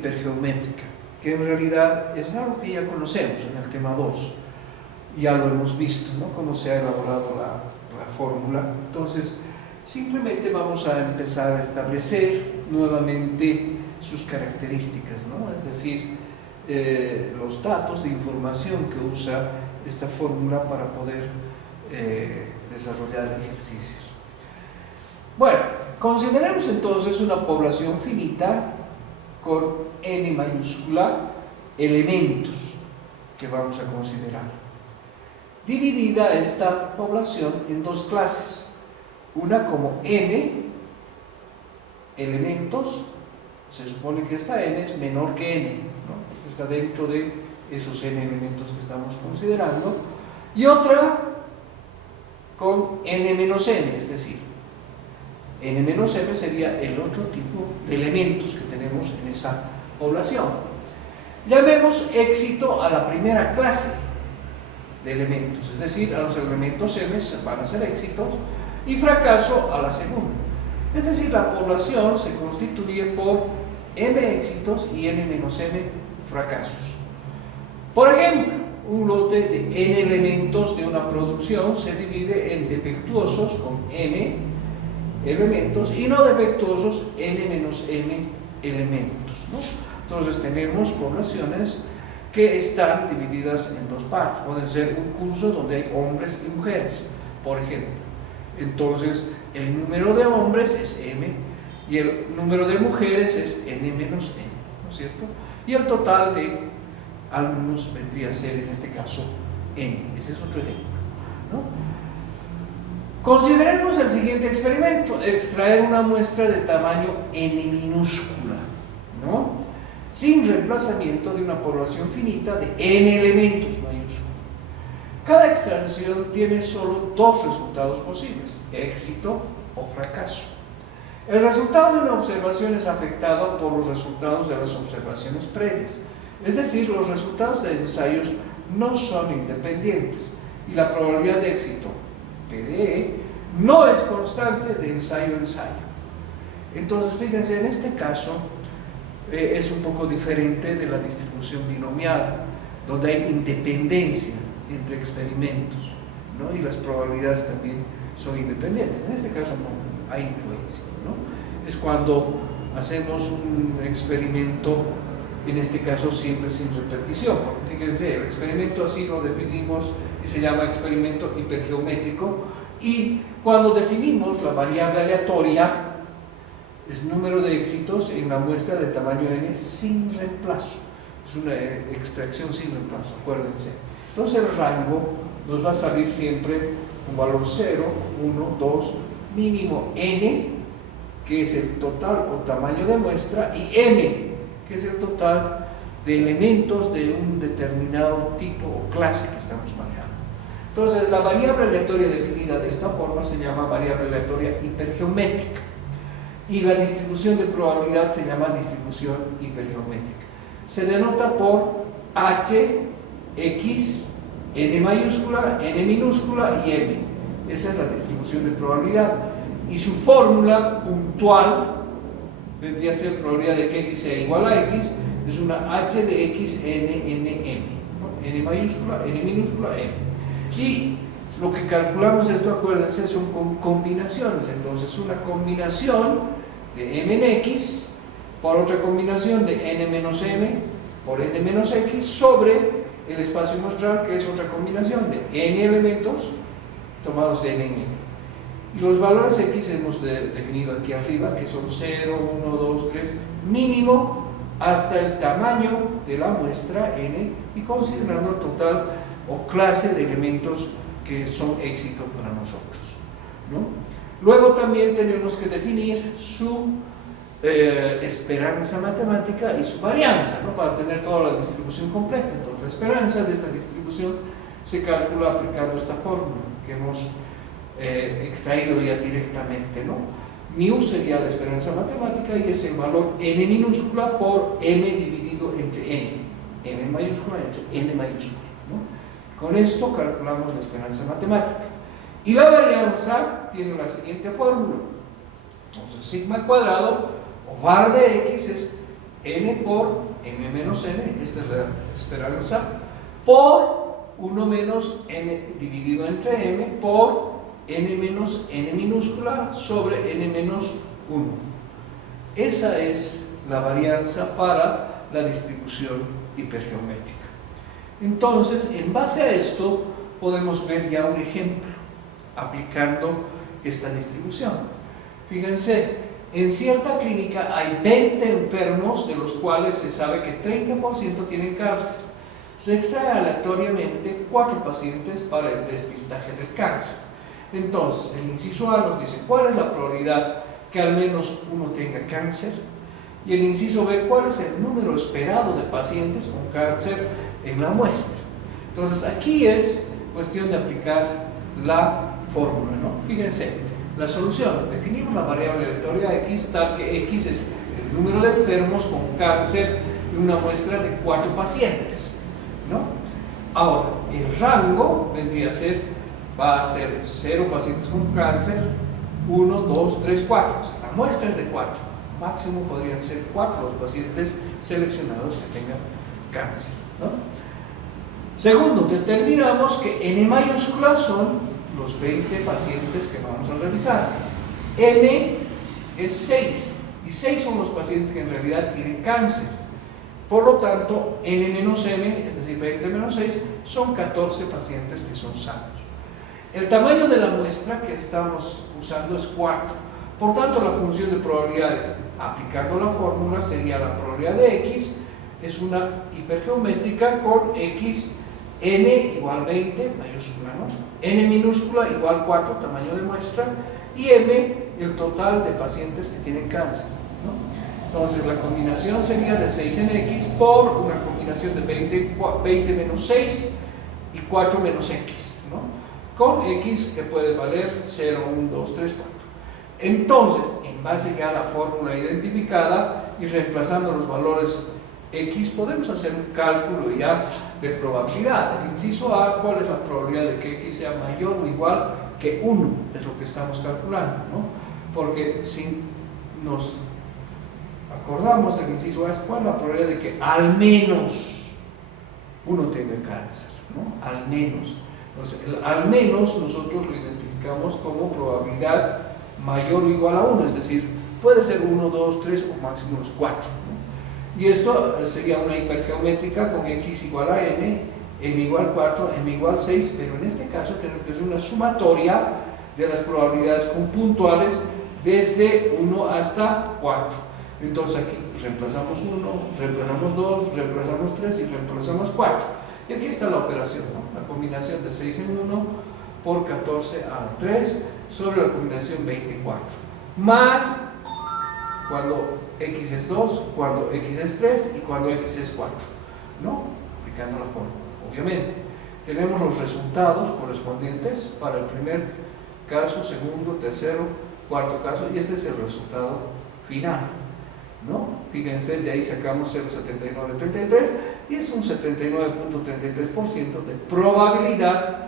hipergeométrica, que en realidad es algo que ya conocemos en el tema 2, ya lo hemos visto, ¿no? Cómo se ha elaborado la fórmula. Entonces, simplemente vamos a empezar a establecer nuevamente sus características, ¿no? Es decir, los datos de información que usa esta fórmula para poder desarrollar ejercicios. Bueno, consideremos entonces una población finita con n mayúscula elementos que vamos a considerar. Dividida esta población en dos clases, una como n elementos, se supone que esta n es menor que n, ¿no? Está dentro de esos n elementos que estamos considerando, y otra con n-m, es decir, n-m sería el otro tipo de elementos que tenemos en esa población. Llamemos éxito a la primera clase de elementos, es decir, a los elementos m van a ser éxitos, y fracaso a la segunda. Es decir, la población se constituye por m éxitos y n-m fracasos. Por ejemplo, un lote de n elementos de una producción se divide en defectuosos con m elementos y no defectuosos n-m elementos, ¿no? Entonces tenemos poblaciones que están divididas en dos partes. Pueden ser un curso donde hay hombres y mujeres, por ejemplo. Entonces el número de hombres es m y el número de mujeres es n-m, ¿no es cierto? Y el total de alumnos vendría a ser en este caso n. Ese es otro ejemplo, ¿no? Consideremos el siguiente experimento: extraer una muestra de tamaño n minúscula, ¿no? Sin reemplazamiento de una población finita de n elementos mayúsculos. Cada extracción tiene solo dos resultados posibles: éxito o fracaso. El resultado de una observación es afectado por los resultados de las observaciones previas, es decir, los resultados de ensayos no son independientes y la probabilidad de éxito, PDE, no es constante de ensayo a ensayo. Entonces, fíjense, en este caso es un poco diferente de la distribución binomial, donde hay independencia entre experimentos, ¿no? Y las probabilidades también son independientes. En este caso no hay influencia, ¿no? Es cuando hacemos un experimento, en este caso siempre sin repetición, porque fíjense, el experimento así lo definimos y se llama experimento hipergeométrico, y cuando definimos la variable aleatoria es número de éxitos en la muestra de tamaño n sin reemplazo. Es una extracción sin reemplazo, acuérdense. Entonces el rango nos va a salir siempre un valor 0, 1, 2, mínimo n, que es el total o tamaño de muestra, y m, que es el total de elementos de un determinado tipo o clase que estamos manejando. Entonces la variable aleatoria definida de esta forma se llama variable aleatoria hipergeométrica, y la distribución de probabilidad se llama distribución hipergeométrica. Se denota por h, x, n mayúscula, n minúscula y m. Esa es la distribución de probabilidad, y su fórmula puntual vendría a ser probabilidad de que x sea igual a x, es una h de x n n m, ¿no? N mayúscula, n minúscula, m. Y lo que calculamos esto, acuérdense, son combinaciones. Entonces una combinación de m en x por otra combinación de n menos m por n menos x sobre el espacio muestral, que es otra combinación de n elementos tomados de n en m. Y los valores x hemos definido aquí arriba, que son 0, 1, 2, 3, mínimo hasta el tamaño de la muestra n, y considerando el total o clase de elementos que son éxito para nosotros, ¿no? Luego también tenemos que definir su esperanza matemática y su varianza, ¿no? Para tener toda la distribución completa. Entonces la esperanza de esta distribución se calcula aplicando esta fórmula que hemos extraído ya directamente, ¿no? Mu sería la esperanza matemática y es el valor n minúscula por m dividido entre n mayúscula entre n mayúscula, ¿no? Con esto calculamos la esperanza matemática. Y la varianza tiene la siguiente fórmula. Entonces sigma al cuadrado o var de x es n por m menos n, esta es la esperanza, por 1 menos n dividido entre m por n menos n minúscula sobre n menos 1. Esa es la varianza para la distribución hipergeométrica. Entonces, en base a esto, podemos ver ya un ejemplo aplicando esta distribución. Fíjense, en cierta clínica hay 20 enfermos, de los cuales se sabe que 30% tienen cáncer. Se extrae aleatoriamente 4 pacientes para el despistaje del cáncer. Entonces, el inciso A nos dice cuál es la probabilidad que al menos uno tenga cáncer, y el inciso B, cuál es el número esperado de pacientes con cáncer en la muestra. Entonces, aquí es cuestión de aplicar la fórmula, ¿no? Fíjense, la solución: definimos la variable aleatoria x tal que x es el número de enfermos con cáncer en una muestra de 4 pacientes, ¿no? Ahora, el rango va a ser 0 pacientes con cáncer, 1, 2, 3, 4. O sea, la muestra es de 4. Máximo podrían ser 4 los pacientes seleccionados que tengan cáncer, ¿no? Segundo, determinamos que n mayúscula son los 20 pacientes que vamos a revisar. N es 6, y 6 son los pacientes que en realidad tienen cáncer. Por lo tanto, n menos m, es decir, 20 menos 6, son 14 pacientes que son sanos. El tamaño de la muestra que estamos usando es 4. Por tanto, la función de probabilidades aplicando la fórmula sería la probabilidad de x, es una hipergeométrica con x, n igual 20, mayúscula, ¿no? N minúscula igual 4, tamaño de muestra, y m, el total de pacientes que tienen cáncer, ¿no? Entonces, la combinación sería de 6 en x por una combinación de 20 menos 6 y 4 menos x, ¿no? Con x que puede valer 0, 1, 2, 3, 4. Entonces, en base ya a la fórmula identificada y reemplazando los valores x, podemos hacer un cálculo ya de probabilidad. El inciso A, ¿cuál es la probabilidad de que x sea mayor o igual que 1? Es lo que estamos calculando, ¿no? Porque si nos acordamos del inciso A, ¿cuál es la probabilidad de que al menos uno tenga cáncer, ¿no? Al menos. Entonces, al menos nosotros lo identificamos como probabilidad mayor o igual a 1, es decir, puede ser 1, 2, 3 o máximo los 4, ¿no? Y esto sería una hipergeométrica con x igual a n, n igual 4, m igual 6, pero en este caso tenemos que hacer una sumatoria de las probabilidades con puntuales desde 1 hasta 4. Entonces aquí reemplazamos 1, reemplazamos 2, reemplazamos 3 y reemplazamos 4. Y aquí está la operación, ¿no? La combinación de 6 en 1 por 14 a 3 sobre la combinación 24, más cuando x es 2, cuando x es 3 y cuando x es 4, ¿no? Aplicando la fórmula, obviamente. Tenemos los resultados correspondientes para el primer caso, segundo, tercero, cuarto caso, y este es el resultado final, ¿no? Fíjense, de ahí sacamos 0,7933 y es un 79.33% de probabilidad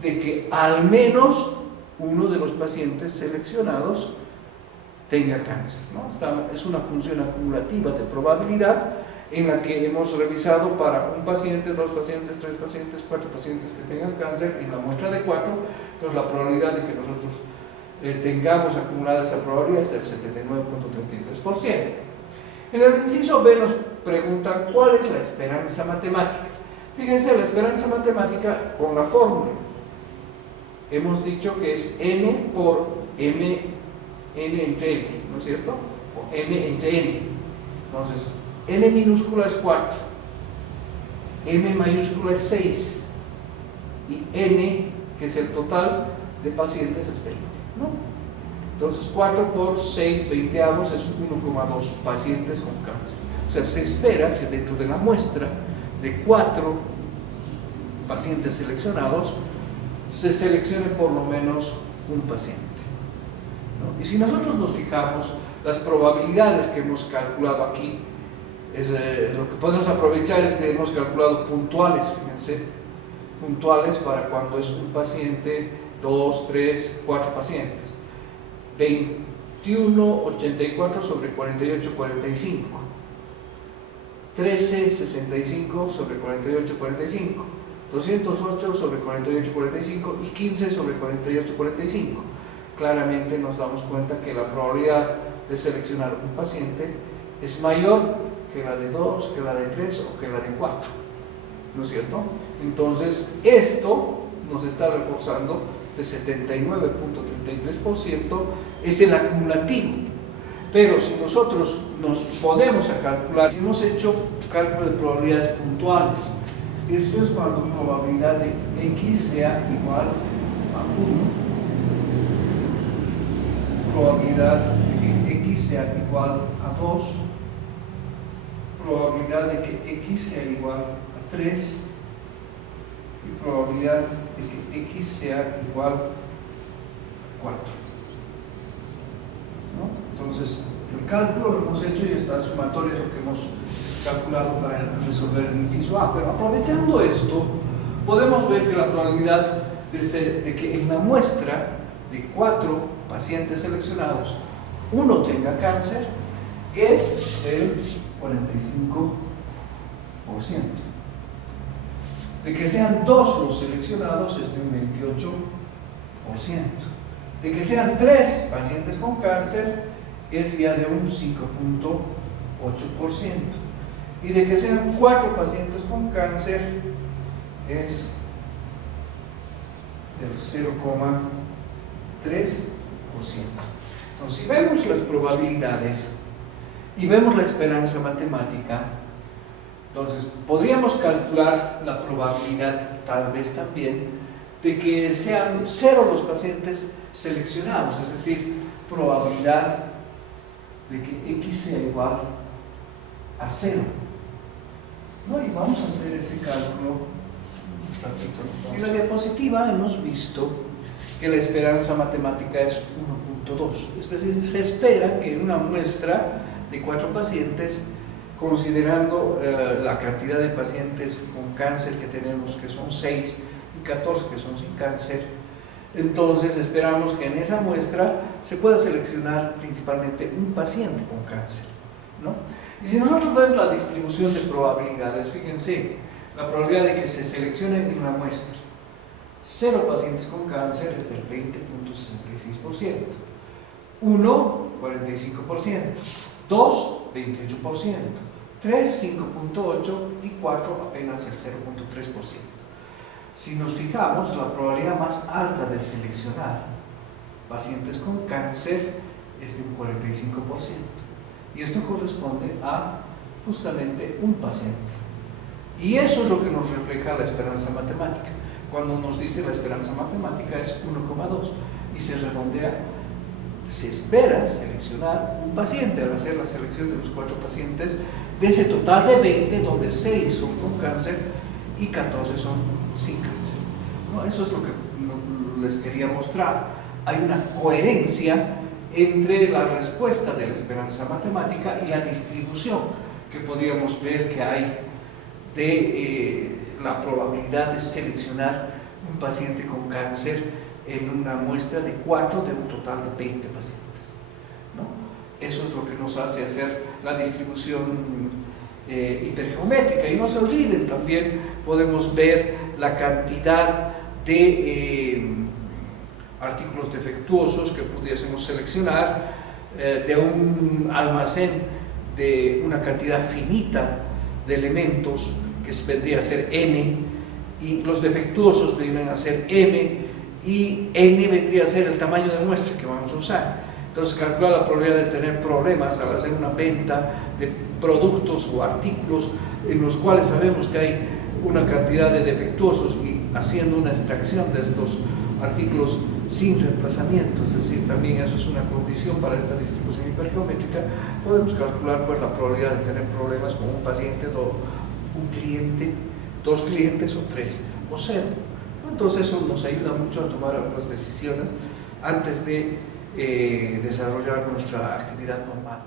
de que al menos uno de los pacientes seleccionados tenga cáncer, ¿no? Es una función acumulativa de probabilidad en la que hemos revisado para un paciente, 2 pacientes, 3 pacientes, 4 pacientes que tengan cáncer en la muestra de 4. Entonces la probabilidad de que nosotros tengamos acumulada esa probabilidad es del 79.33%. En el inciso B nos preguntan cuál es la esperanza matemática. Fíjense, la esperanza matemática con la fórmula hemos dicho que es n por m, n entre m, ¿no es cierto? O m entre n. Entonces, n minúscula es 4, m mayúscula es 6 y n, que es el total de pacientes, es 20, ¿no? Entonces 4 por 6 veinteavos es 1,2 pacientes con cáncer. O sea, se espera que dentro de la muestra de 4 pacientes seleccionados se seleccione por lo menos un paciente, ¿no? Y si nosotros nos fijamos, las probabilidades que hemos calculado aquí, lo que podemos aprovechar es que hemos calculado puntuales, fíjense, puntuales para cuando es un paciente, 2, 3, 4 pacientes. 21, 84 sobre 48, 45. 1365 sobre 4845, 208 sobre 4845 y 15 sobre 4845. Claramente nos damos cuenta que la probabilidad de seleccionar un paciente es mayor que la de 2, que la de 3 o que la de 4, ¿no es cierto? Entonces esto nos está reforzando, este 79.33% es el acumulativo. Pero si nosotros nos ponemos a calcular, hemos hecho cálculo de probabilidades puntuales. Esto es cuando la probabilidad de X sea igual a 1, probabilidad de que X sea igual a 2, probabilidad de que X sea igual a 3 y probabilidad de que X sea igual a 4. ¿No? Entonces, el cálculo lo hemos hecho y está sumatorio es lo que hemos calculado para resolver el inciso A. Pero aprovechando esto, podemos ver que la probabilidad de que en la muestra de 4 pacientes seleccionados, uno tenga cáncer, es el 45%. De que sean 2 los seleccionados es de un 28%. De que sean 3 pacientes con cáncer es ya de un 5.8%. Y de que sean 4 pacientes con cáncer es del 0.3%. Entonces, si vemos las probabilidades y vemos la esperanza matemática, entonces podríamos calcular la probabilidad tal vez también de que sean 0 los pacientes seleccionados, es decir, probabilidad de que X sea igual a 0. ¿No? Y vamos a hacer ese cálculo un ratito. En la diapositiva hemos visto que la esperanza matemática es 1.2, es decir, se espera que en una muestra de 4 pacientes, considerando la cantidad de pacientes con cáncer que tenemos, que son 6, y 14 que son sin cáncer, entonces esperamos que en esa muestra se pueda seleccionar principalmente un paciente con cáncer, ¿no? Y si nosotros vemos la distribución de probabilidades, fíjense, la probabilidad de que se seleccione en la muestra 0 pacientes con cáncer es del 20.66%, 1, 45%, 2, 28%, 3, 5.8% y 4 apenas el 0.3%. Si nos fijamos, la probabilidad más alta de seleccionar pacientes con cáncer es de un 45%. Y esto corresponde a justamente un paciente. Y eso es lo que nos refleja la esperanza matemática. Cuando nos dice la esperanza matemática es 1,2 y se redondea, se espera seleccionar un paciente al hacer la selección de los 4 pacientes de ese total de 20, donde 6 son con cáncer y 14 son sin cáncer, ¿no? Eso es lo que les quería mostrar. Hay una coherencia entre la respuesta de la esperanza matemática y la distribución que podríamos ver que hay de la probabilidad de seleccionar un paciente con cáncer en una muestra de 4 de un total de 20 pacientes, ¿no? Eso es lo que nos hace hacer la distribución hipergeométrica. Y no se olviden, también podemos ver la cantidad de artículos defectuosos que pudiésemos seleccionar de un almacén de una cantidad finita de elementos que vendría a ser N, y los defectuosos vendrían a ser M, y N vendría a ser el tamaño de muestra que vamos a usar. Entonces, calcular la probabilidad de tener problemas al hacer una venta de productos o artículos en los cuales sabemos que hay una cantidad de defectuosos, y haciendo una extracción de estos artículos sin reemplazamiento, es decir, también eso es una condición para esta distribución hipergeométrica. Podemos calcular pues la probabilidad de tener problemas con un paciente, un cliente, 2 clientes o 3 o 0. Entonces eso nos ayuda mucho a tomar algunas decisiones antes de desarrollar nuestra actividad normal.